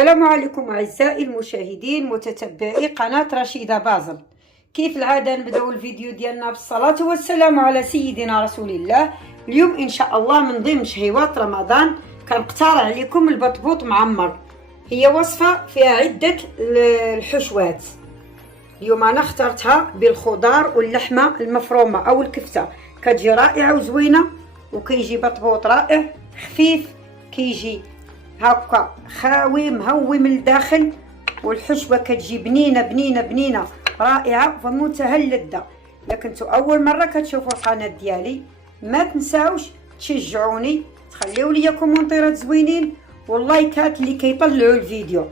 السلام عليكم أعزائي المشاهدين متتبعي قناة رشيدة بازل. كيف العادة نبداو الفيديو ديالنا بالصلاة والسلام على سيدنا رسول الله. اليوم إن شاء الله من ضمن شهيوات رمضان كنقترح عليكم البطبوط معمر. هي وصفة فيها عدة الحشوات. اليوم أنا اخترتها بالخضار واللحمة المفرومة أو الكفتة، كتجي رائعة وزوينة، وكيجي بطبوط رائع خفيف، كيجي هكا خاوي مهوي من الداخل، والحشوه كتجي بنينه بنينه بنينه رائعه ومنتهى اللذه. الا كنتو اول مره كتشوفوا القناه ديالي ما تنساوش تشجعوني، تخليو لي كومونتيرات زوينين واللايكات اللي كيطلعوا الفيديو.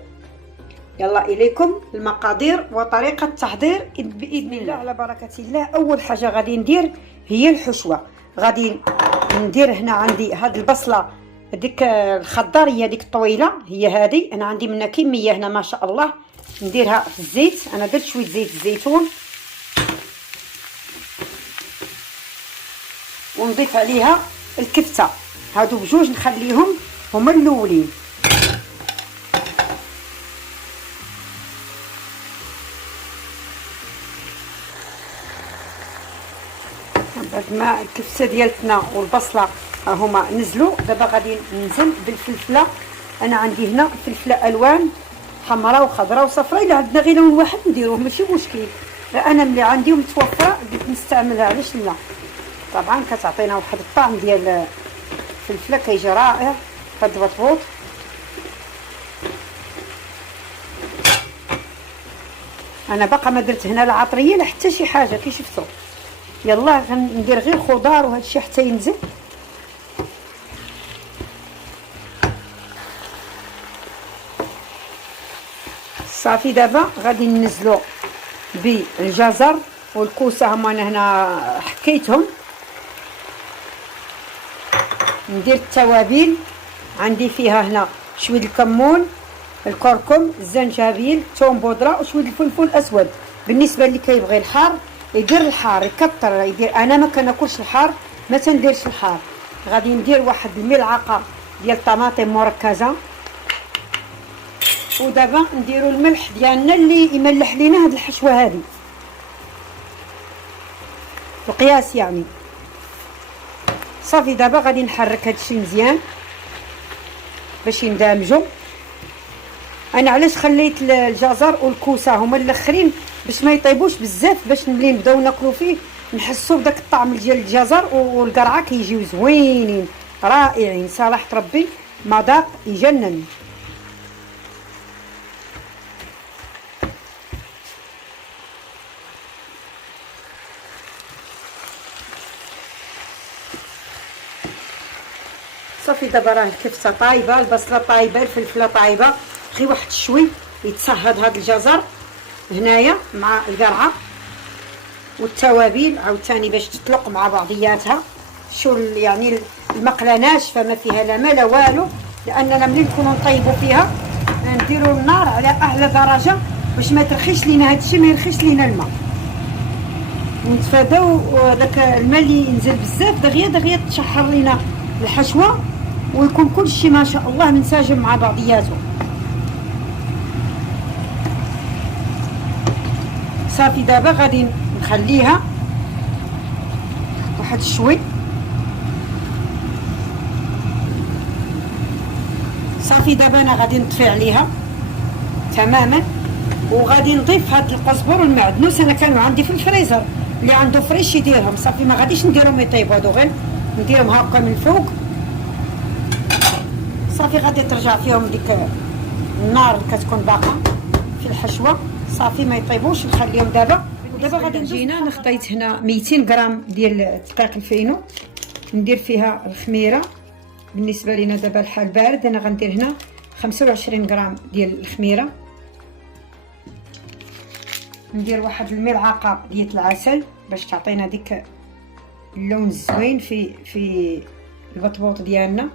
يلا اليكم المقادير وطريقه التحضير باذن الله على بركه الله. اول حاجه غادي ندير هي الحشوه. غادي ندير هنا عندي هاد البصله ديك الخضاريه ديك الطويله، هي هذه انا عندي منها كميه هنا ما شاء الله. نديرها في الزيت، انا درت شويه زيت الزيتون ونضيف عليها الكفته. هادو بجوج نخليهم هما الاولين. بعد ما الكفته ديالتنا والبصله هما نزلوا، دابا غادي ننزل بالفلفله. انا عندي هنا فلفله الوان حمراء وخضراء وصفراء، الا عندنا غير لون واحد نديروه ماشي مشكل، انا ملي عندي متوفره بديت نستعملها. علاش لا؟ طبعا كتعطينا واحد الطعم ديال الفلفله كيجي رائع هاد البطبوط. انا باقا ما درت هنا لا عطريه لا حتى شي حاجه كي شفتوا. يلا غندير غير خضار وهذا الشيء حتى ينزل. صافي دابا غادي ننزلو بالجزر والكوسه، هما انا هنا حكيتهم. ندير التوابل، عندي فيها هنا شويه الكمون، الكركم، الزنجبيل، ثوم بودره وشويه الفلفل الاسود. بالنسبه اللي كيبغي الحار يدير الحار، يكثر يدير. انا ما كناكلش الحار، ما تنديرش الحار. غادي ندير واحد الملعقه ديال الطماطم مركزه، ودابا نديرو الملح ديالنا اللي يملح لينا هاد الحشوه هذه القياس يعني. صافي دابا غادي نحرك هادشي مزيان باش يندمجوا. انا علاش خليت الجزر والكوسه هما الاخرين باش ما يطيبوش بزاف، باش ملي نبداو ناكلو فيه نحسوا بداك الطعم ديال الجزر والقرعه كيجيو زوينين رائعين. صراحه ربي مذاق يجنن. صافي دابا راه الكفته طايبه، البصله طايبه، الفلفله طايبه، غير واحد شوي يتصهد هذا الجزر هنايا مع القرعه والتوابل عاوتاني باش تطلق مع بعضياتها. شو يعني المقله ناشفه ما فيها لا ما لا والو، لاننا ملي نكونوا نطيبوا فيها نديروا النار على اعلى درجه باش ما ترخيش لينا هادشي، ما يرخيش لينا الماء، ونتفاداو داك الماء اللي ينزل بزاف دغيا دغيا تشحر لينا الحشوه ويكون كلشي ما شاء الله منسجم مع بعضياته. صافي دابا غادي نخليها واحد شوي. صافي دابا انا غادي نطفي عليها تماما، وغادي نضيف هاد القزبر والمعدنوس. انا كانوا عندي في الفريزر، اللي عنده فريش يديرهم. صافي ما غاديش نديرهم يطيبوا، هادو غير نديرهم هكا من فوق. صافي غادي ترجع فيهم ديك النار اللي كتكون باقا في الحشوه، صافي ما يطيبوش نخليهم دابا. ودابا غادي نجينا. انا خديت هنا 200 غرام ديال الدقيق الفينو، ندير فيها الخميره. بالنسبه لينا دابا الحال بارد، انا غندير هنا 25 غرام ديال الخميره. ندير واحد الملعقه ديال العسل باش تعطينا ديك اللون الزوين في البطبوط ديالنا.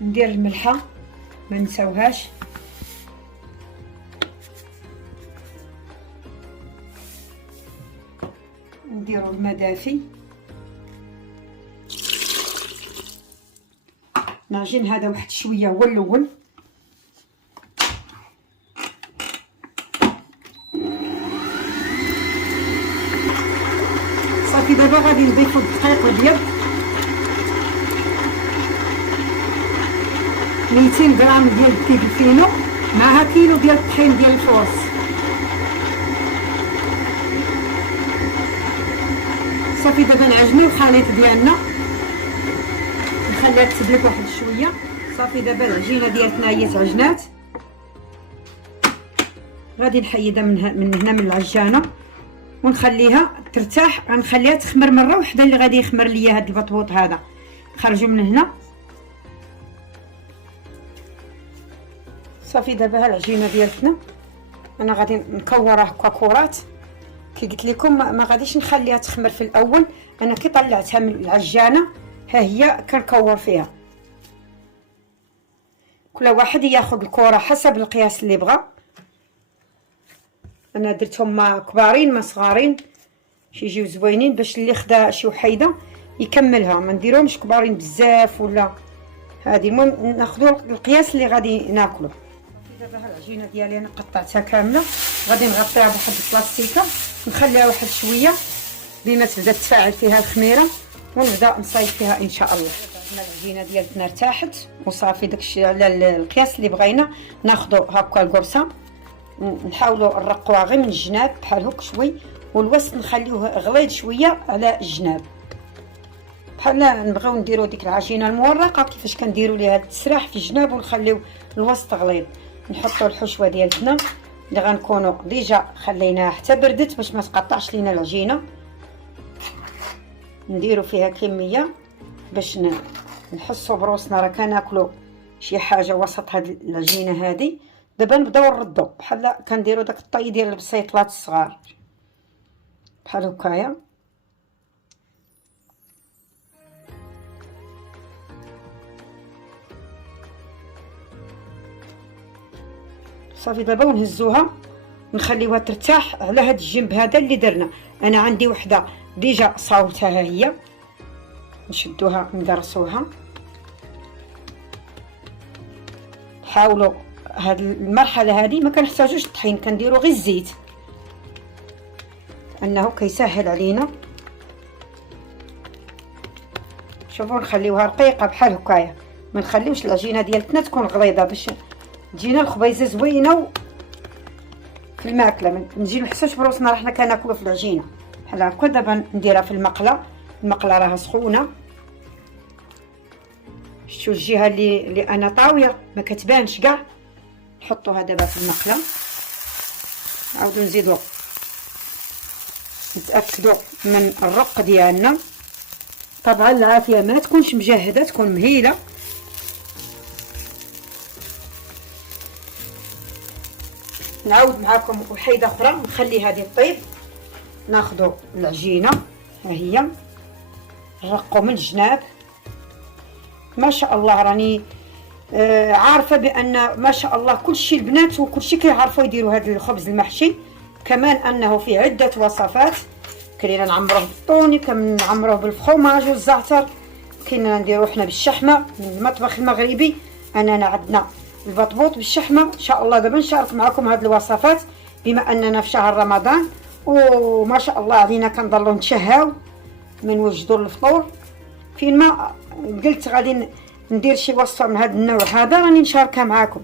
ندير الملحه ما نساوهاش. نديرو الماء دافي. العجين هذا واحد شويه هو الاول. صافي دابا غادي نضيفو الدقيق الابيض 200 غرام ديال الدقيق الفينو معها كيلو ديال الطحين ديال الفورص. صافي دابا نعجنو الخليط ديالنا، نخليها تسبلك واحد شويه. صافي دابا العجينه ديالتنا هي تعجنات، غادي نحيدها من هنا من العجانه ونخليها ترتاح. غنخليها تخمر مره واحده اللي غادي يخمر ليا هذا البطبوط هذا. خرجوا من هنا. صافي دابا العجينه ديالتنا انا غادي نكورها هكا كرات. كي قلت لكم ما غاديش نخليها تخمر في الاول، انا كي طلعتها من العجانه ها هي كنكور فيها. كل واحد ياخذ الكره حسب القياس اللي بغى. انا درتهم ما كبارين ما صغارين باش يجيو زوينين، باش اللي خدا شي وحيده يكملها، ما نديرهمش كبارين بزاف ولا هذه. المهم ناخذوا القياس اللي غادي ناكلو. دابا العجينه ديالي انا قطعتها كامله، غادي نغطيها بواحد البلاستيكه ونخليها واحد شويه بما تبدا تفاعل فيها الخميره ونبدا نصايب فيها ان شاء الله. العجينه ديالتنا ارتاحت وصافي داكشي على القياس اللي بغينا. ناخذوا هكا القرصه نحاولوا نرقوها غير من الجناب بحال هكا شوي، والوسط نخليوه غليظ شويه على الجناب بحال نبغيو نديروا ديك العجينه المورقه كيفاش كنديروا ليها التسراح في الجناب ونخليو الوسط غليظ. نحطوا الحشوه ديالتنا اللي غنكونوا ديجا خليناها حتى بردت باش ما تقطعش لينا العجينه. نديروا فيها كميه باش نحسوا بروسنا راه كناكلوا شي حاجه وسط هاد العجينه هذه. دابا نبداو نردوا بحال كنديروا داك الطي ديال البسيطلات الصغار بحال هكايا. صافي دابا ونهزوها نخليوها ترتاح على هاد الجنب هذا اللي درنا. انا عندي وحده ديجا صاوبتها ها هي، نشدوها ندرسوها. حاولوا هاد المرحله هذه ما كنحتاجوش الطحين، كنديروا غير الزيت انه كيسهل علينا. شوفوا نخليوها رقيقه بحال هكايا، ما نخليوش العجينه ديالتنا تكون غليظه باش تجينا الخبيزه زوينه في الماكله. ما نجي نحسوش بروسنا راه حنا كناكلوا في العجينه بحال هكا. دابا نديرها في المقله، المقله راها سخونه. شتو الجهه اللي انا طاويه ما كتبانش كاع. نحطوها دابا في المقله، نعاودو نزيدو نتاكدوا من الرق ديالنا. طبعا العافيه ما تكونش مجهده، تكون مهيله. نعاود معكم وحيده اخرى نخلي هذه طيب. ناخذوا العجينه ها هي نرقوا من الجناب. ما شاء الله راني عارفه بان ما شاء الله كلشي البنات وكلشي كيعرفوا يديروا هذا الخبز المحشي. كمان انه في عده وصفات، كاينين نعمروه بالطوني، كنعمروه بالفخوماج والزعتر، كاينين نديروه حنا بالشحمه من المطبخ المغربي. اننا عندنا البطبوط بالشحمه ان شاء الله. دابا نشارك معكم هذه الوصفات بما اننا في شهر رمضان وما شاء الله علينا كنضلوا نتشهاو من وجدوا الفطور. فين ما قلت غادي ندير شي وصفه من هذا النوع هذا راني نشاركها معكم.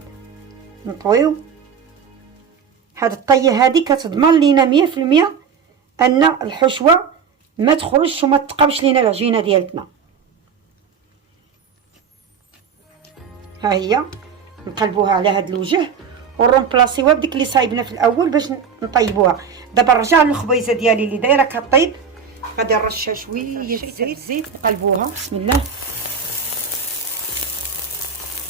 نطويو هاد الطيه هذه كتضمن لينا 100% ان الحشوه ما تخرجش وما تقبش لينا العجينه ديالتنا. ها هي نقلبوها على هاد الوجه ونرومبلاسيوها بديك اللي صايبنا في الاول باش نطيبوها. دابا نرجع للخبيزه ديالي اللي دايره كطيب. غادي نرشها شويه الزيت نقلبوها. بسم الله.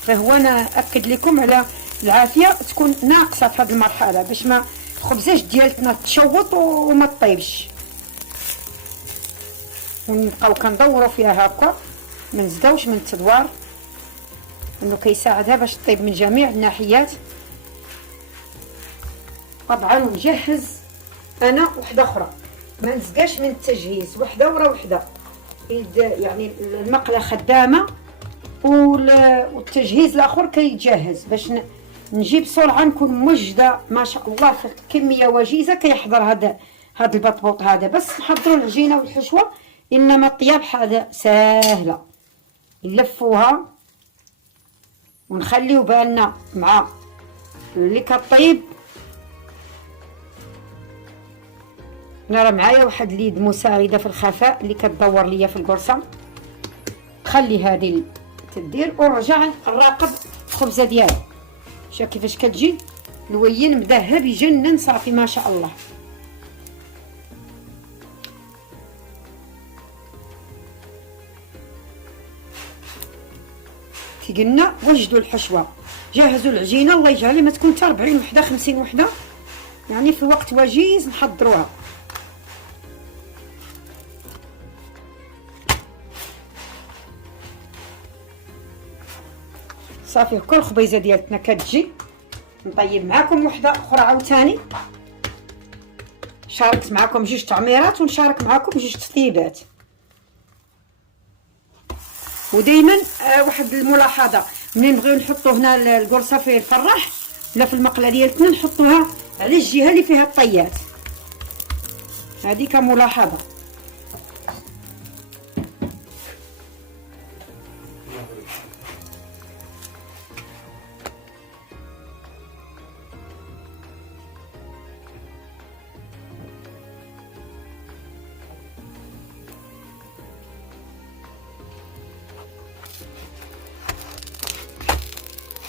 فهو انا اكد لكم على العافيه تكون ناقصه في هذه المرحله باش ما الخبزاش ديالتنا تشوط وما تطيبش. ونبقاو كندوروا فيها هكا ما نزداوش من التدوار انه كيساعدها باش تطيب من جميع الناحيات. طبعا نجهز انا وحده اخرى ما نزقاش من التجهيز، وحده ورا وحده، يعني المقله خدامه والتجهيز الاخر كيتجهز باش نجيب بسرعه، نكون موجده ما شاء الله في كميه وجيزه كيحضر هذا البطبوط هذا. بس نحضروا العجينه والحشوه، انما الطياب حاجه سهله. نلفوها ونخليو بالنا مع اللي كطيب. انا راه معايا واحد اليد مساعده في الخفاء اللي كتدور ليا في القرصه، خلي هذه تدير ونرجع نراقب الخبزه ديالي. شوف كيفاش كتجي لوين مذهب يجنن، صافي ما شاء الله. كي قلنا وجدوا الحشوه، جهزوا العجينه، الله يجعلها ما تكون حتى 40 وحده 50 وحده، يعني في وقت وجيز نحضروها. صافي كل خبيزه ديالتنا كتجي. نطيب معكم وحده اخرى عاوتاني، شاركت معكم 2 تعميرات ونشارك معكم 2 تطيبات. ودائما واحد الملاحظه، ملي نبغيو نحطو هنا القرصه في الفراح ولا في المقله ديالتنا، نحطوها على الجهه اللي فيها الطيات، هذه كملاحظه.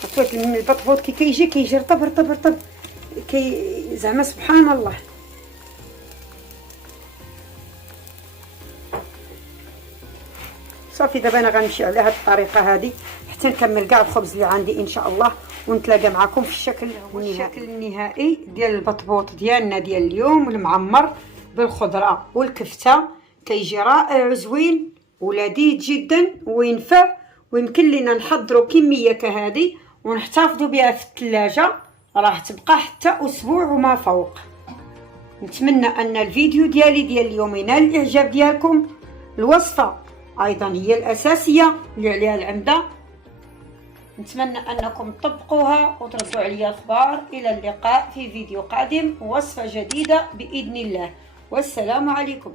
حطيت البطبوط كي كيجي رطب رطب رطب، زعما سبحان الله. صافي دابا انا غنمشي على هذه الطريقه هذه حتى نكمل كاع الخبز اللي عندي ان شاء الله، ونتلاقى معكم في الشكل النهائي ديال البطبوط ديالنا ديال اليوم المعمر بالخضره والكفته. كيجي رائع وزوين ولذيذ جدا وينفع، ويمكن لنا نحضروا كميه كهذه ونحتفظوا بها في الثلاجه، راح تبقى حتى اسبوع وما فوق. نتمنى ان الفيديو ديالي ديال اليوم ينال الاعجاب ديالكم. الوصفه ايضا هي الاساسيه اللي عليها العمده، نتمنى انكم تطبقوها وتردوا عليا اخبار. الى اللقاء في فيديو قادم ووصفه جديده باذن الله، والسلام عليكم.